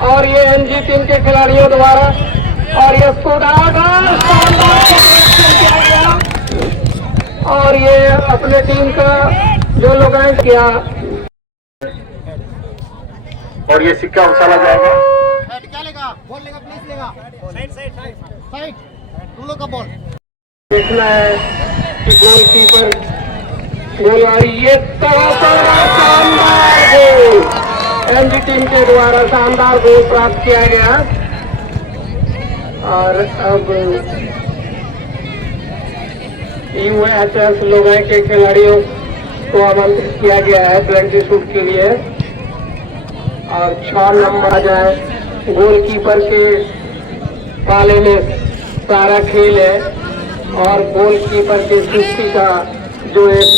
और ये NG team के खिलाड़ियों द्वारा और ये किया गया और ये अपने टीम का जो लोग किया और ये सिक्का उछाला जाएगा। क्या लेगा? बॉल लेगा, प्लीज लेगा। साइड तुम लोग का बॉल देखना है कि गोलकीपर गोल और ये शानदार गोल एनजी टीम के द्वारा शानदार गोल प्राप्त किया गया। और अब यूएचएस लोगाई के खिलाड़ियों को आमंत्रित किया गया है पेनल्टी शूट के लिए और 6 नंबर आ जाए। गोलकीपर के पाले में सारा खेल है और गोलकीपर की सृष्टि का जो एक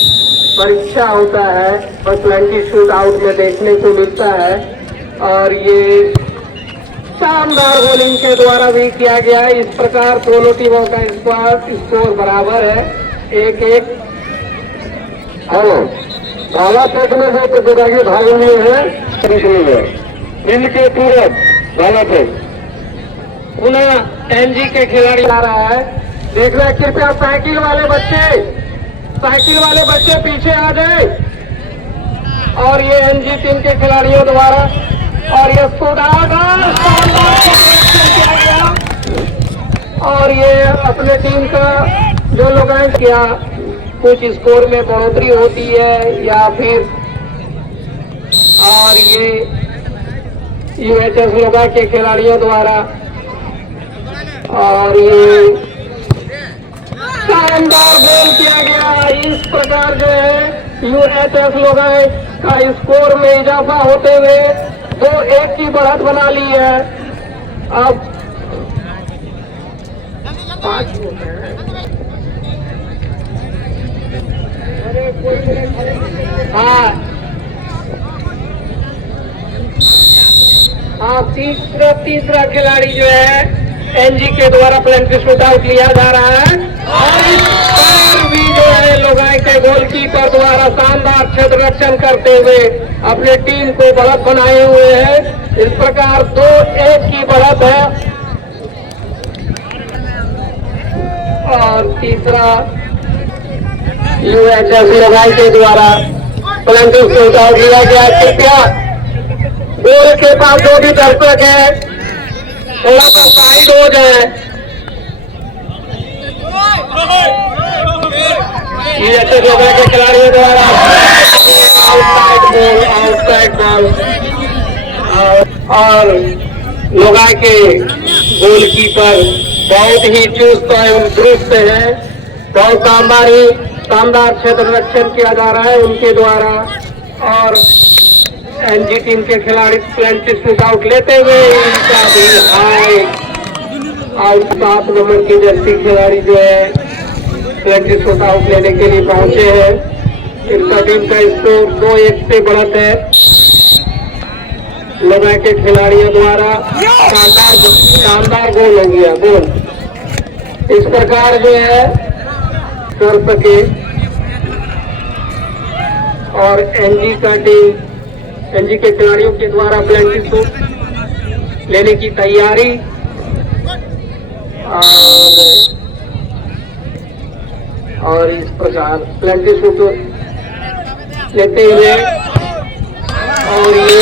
परीक्षा होता है और पेनल्टी शूट आउट में देखने को मिलता है। और ये शानदार गोल इनके द्वारा भी किया गया। इस प्रकार दोनों टीमों का स्कोर बराबर है 1-1। हेलो भाला फेंकने से प्रतियोगी भाग लिए हैं इनके तुरंत भाला फेंक पुनः एनजी के खिलाड़ी आ रहा है। देखना कृपया साइकिल वाले बच्चे पीछे आ जाए। और ये एनजी टीम के खिलाड़ियों द्वारा और ये किया गया और ये अपने टीम का जो लोग किया कुछ स्कोर में बढ़ोतरी होती है या फिर और ये यूएचएस लोगा के खिलाड़ियों द्वारा और ये शानदार गोल किया गया। इस प्रकार जो है यूएचएस लोगा का स्कोर में इजाफा होते हुए 2-1 की बढ़त बना ली है। अब 5 तीसरा खिलाड़ी जो है एनजी के द्वारा पेनल्टी शूट आउट लिया जा रहा है और इस बार भी जो है लोगाई के गोलकीपर द्वारा शानदार क्षेत्र रक्षण करते हुए अपने टीम को बढ़त बनाए हुए हैं। इस प्रकार 2-1 की बढ़त है। और तीसरा यूएचएस लोगाई के द्वारा पेनल्टी शूट आउट लिया गया। कृपया गोल के पास जो भी दर्शक है थोड़ा सा साइड हो जाए। यूएचएस लोगाई के खिलाड़ियों द्वारा आउटसाइड बॉल और लोगाई के गोलकीपर बहुत ही चुस्त एवं दुरुस्त है। बहुत शानदार क्षेत्र रक्षण किया जा रहा है उनके द्वारा। और एनजी टीम के खिलाड़ी पेनल्टी शूट आउट लेते हुए इनका भी हाई आउट 7 नंबर की जर्सी खिलाड़ी जो है पेनल्टी शूट आउट लेने के लिए पहुंचे हैं। इनका टीम का स्कोर 2-1 से बढ़त है लोगा के खिलाड़ियों द्वारा। शानदार गोल हो गया गोल। इस प्रकार जो है कर सके और एनजी के खिलाड़ियों के द्वारा पेनल्टी शूट लेने की तैयारी और इस प्रकार पेनल्टी शूट लेते हुए और ये